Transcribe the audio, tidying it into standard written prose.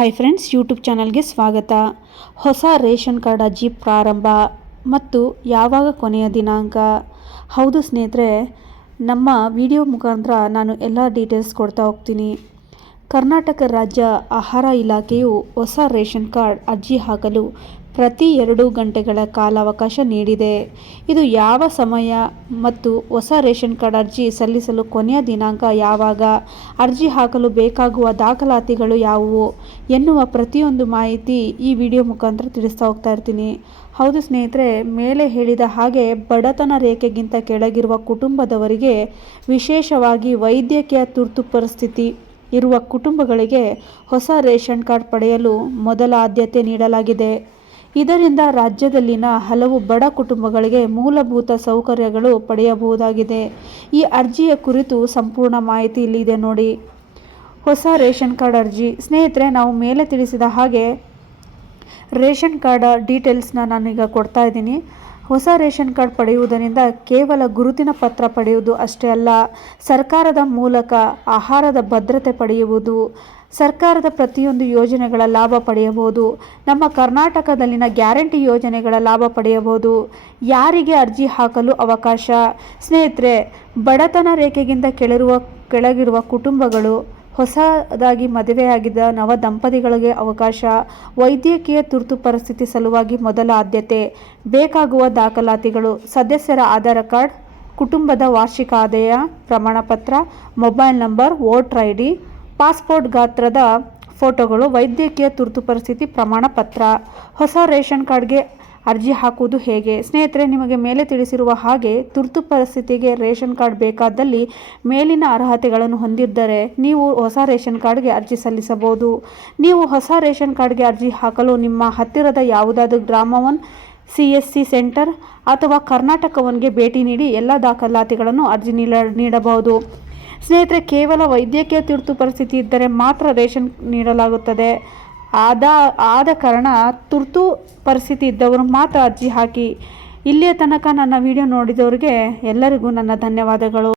Hi friends, YouTube ಚಾನಲ್ಗೆ ಸ್ವಾಗತ. ಹೊಸ ರೇಷನ್ ಕಾರ್ಡ್ ಅರ್ಜಿ ಪ್ರಾರಂಭ ಮತ್ತು ಯಾವಾಗ ಕೊನೆಯ ದಿನಾಂಕ? ಹೌದು ಸ್ನೇಹಿತರೆ, ನಮ್ಮ ವಿಡಿಯೋ ಮುಖಾಂತರ ನಾನು ಎಲ್ಲ ಡೀಟೇಲ್ಸ್ ಕೊಡ್ತಾ ಹೋಗ್ತೀನಿ. ಕರ್ನಾಟಕ ರಾಜ್ಯ ಆಹಾರ ಇಲಾಖೆಯು ಹೊಸ ರೇಷನ್ ಕಾರ್ಡ್ ಅರ್ಜಿ ಹಾಕಲು ಪ್ರತಿ 2 ಗಂಟೆಗಳ ಕಾಲಾವಕಾಶ ನೀಡಿದೆ. ಇದು ಯಾವ ಸಮಯ ಮತ್ತು ಹೊಸ ರೇಷನ್ ಕಾರ್ಡ್ ಅರ್ಜಿ ಸಲ್ಲಿಸಲು ಕೊನೆಯ ದಿನಾಂಕ ಯಾವಾಗ, ಅರ್ಜಿ ಹಾಕಲು ಬೇಕಾಗುವ ದಾಖಲಾತಿಗಳು ಯಾವುವು ಎನ್ನುವ ಪ್ರತಿಯೊಂದು ಮಾಹಿತಿ ಈ ವಿಡಿಯೋ ಮುಖಾಂತರ ತಿಳಿಸ್ತಾ ಹೋಗ್ತಾ ಇರ್ತೀನಿ. ಹೌದು ಸ್ನೇಹಿತರೆ, ಮೇಲೆ ಹೇಳಿದ ಹಾಗೆ ಬಡತನ ರೇಖೆಗಿಂತ ಕೆಳಗಿರುವ ಕುಟುಂಬದವರಿಗೆ, ವಿಶೇಷವಾಗಿ ವೈದ್ಯಕೀಯ ತುರ್ತು ಪರಿಸ್ಥಿತಿ ಇರುವ ಕುಟುಂಬಗಳಿಗೆ ಹೊಸ ರೇಷನ್ ಕಾರ್ಡ್ ಪಡೆಯಲು ಮೊದಲ ಆದ್ಯತೆ ನೀಡಲಾಗಿದೆ. ಇದರಿಂದ ರಾಜ್ಯದಲ್ಲಿನ ಹಲವು ಬಡ ಕುಟುಂಬಗಳಿಗೆ ಮೂಲಭೂತ ಸೌಕರ್ಯಗಳು ಪಡೆಯಬಹುದಾಗಿದೆ. ಈ ಅರ್ಜಿಯ ಕುರಿತು ಸಂಪೂರ್ಣ ಮಾಹಿತಿ ಇಲ್ಲಿದೆ ನೋಡಿ. ಹೊಸ ರೇಷನ್ ಕಾರ್ಡ್ ಅರ್ಜಿ. ಸ್ನೇಹಿತರೆ, ನಾವು ಮೇಲೆ ತಿಳಿಸಿದ ಹಾಗೆ ರೇಷನ್ ಕಾರ್ಡ್ ಡೀಟೇಲ್ಸ್ನ ನಾನೀಗ ಕೊಡ್ತಾ ಇದ್ದೀನಿ. ಹೊಸ ರೇಷನ್ ಕಾರ್ಡ್ ಪಡೆಯುವುದರಿಂದ ಕೇವಲ ಗುರುತಿನ ಪತ್ರ ಪಡೆಯುವುದು ಅಷ್ಟೇ ಅಲ್ಲ, ಸರ್ಕಾರದ ಮೂಲಕ ಆಹಾರದ ಭದ್ರತೆ ಪಡೆಯುವುದು, ಸರ್ಕಾರದ ಪ್ರತಿಯೊಂದು ಯೋಜನೆಗಳ ಲಾಭ ಪಡೆಯಬಹುದು, ನಮ್ಮ ಕರ್ನಾಟಕದಲ್ಲಿನ ಗ್ಯಾರಂಟಿ ಯೋಜನೆಗಳ ಲಾಭ ಪಡೆಯಬಹುದು. ಯಾರಿಗೆ ಅರ್ಜಿ ಹಾಕಲು ಅವಕಾಶ? ಸ್ನೇಹಿತರೆ, ಬಡತನ ರೇಖೆಗಿಂತ ಕೆಳಗಿರುವ ಕುಟುಂಬಗಳು, ಹೊಸದಾಗಿ ಮದುವೆಯಾಗಿದ್ದ ನವ ದಂಪತಿಗಳಿಗೆ ಅವಕಾಶ, ವೈದ್ಯಕೀಯ ತುರ್ತು ಪರಿಸ್ಥಿತಿ ಸಲುವಾಗಿ ಮೊದಲ ಆದ್ಯತೆ, ಬೇಕಾಗುವ ದಾಖಲಾತಿಗಳು, ಸದಸ್ಯರ ಆಧಾರ್ ಕಾರ್ಡ್, ಕುಟುಂಬದ ವಾರ್ಷಿಕ ಆದಾಯ ಪ್ರಮಾಣಪತ್ರ, mobile number, voter ID, passport ಗಾತ್ರದ ಫೋಟೋಗಳು, ವೈದ್ಯಕೀಯ ತುರ್ತು ಪರಿಸ್ಥಿತಿ ಪ್ರಮಾಣ ಪತ್ರ. ಹೊಸ ರೇಷನ್ ಕಾರ್ಡ್ಗೆ ಅರ್ಜಿ ಹಾಕುವುದು ಹೇಗೆ? ಸ್ನೇಹಿತರೆ, ನಿಮಗೆ ಮೇಲೆ ತಿಳಿಸಿರುವ ಹಾಗೆ ತುರ್ತು ಪರಿಸ್ಥಿತಿಗೆ ರೇಷನ್ ಕಾರ್ಡ್ ಬೇಕಾದಲ್ಲಿ ಮೇಲಿನ ಅರ್ಹತೆಗಳನ್ನು ಹೊಂದಿದ್ದರೆ ನೀವು ಹೊಸ ರೇಷನ್ ಕಾರ್ಡ್ಗೆ ಅರ್ಜಿ ಸಲ್ಲಿಸಬಹುದು. ನೀವು ಹೊಸ ರೇಷನ್ ಕಾರ್ಡ್ಗೆ ಅರ್ಜಿ ಹಾಕಲು ನಿಮ್ಮ ಹತ್ತಿರದ ಯಾವುದಾದರೂ ಗ್ರಾಮ 1 CSC ಸೆಂಟರ್ ಅಥವಾ ಕರ್ನಾಟಕ 1ಗೆ ಭೇಟಿ ನೀಡಿ ಎಲ್ಲ ದಾಖಲಾತಿಗಳನ್ನು ಅರ್ಜಿ ನೀಡಬಹುದು. ಸ್ನೇಹಿತರೆ, ಕೇವಲ ವೈದ್ಯಕೀಯ ತುರ್ತು ಪರಿಸ್ಥಿತಿ ಇದ್ದರೆ ಮಾತ್ರ ರೇಷನ್ ನೀಡಲಾಗುತ್ತದೆ. ಆದ ಕಾರಣ ತುರ್ತು ಪರಿಸ್ಥಿತಿ ಇದ್ದವರು ಮಾತ್ರ ಅರ್ಜಿ ಹಾಕಿ. ಇಲ್ಲಿಯ ತನಕ ನನ್ನ ವಿಡಿಯೋ ನೋಡಿದವರಿಗೆ ಎಲ್ಲರಿಗೂ ನನ್ನ ಧನ್ಯವಾದಗಳು.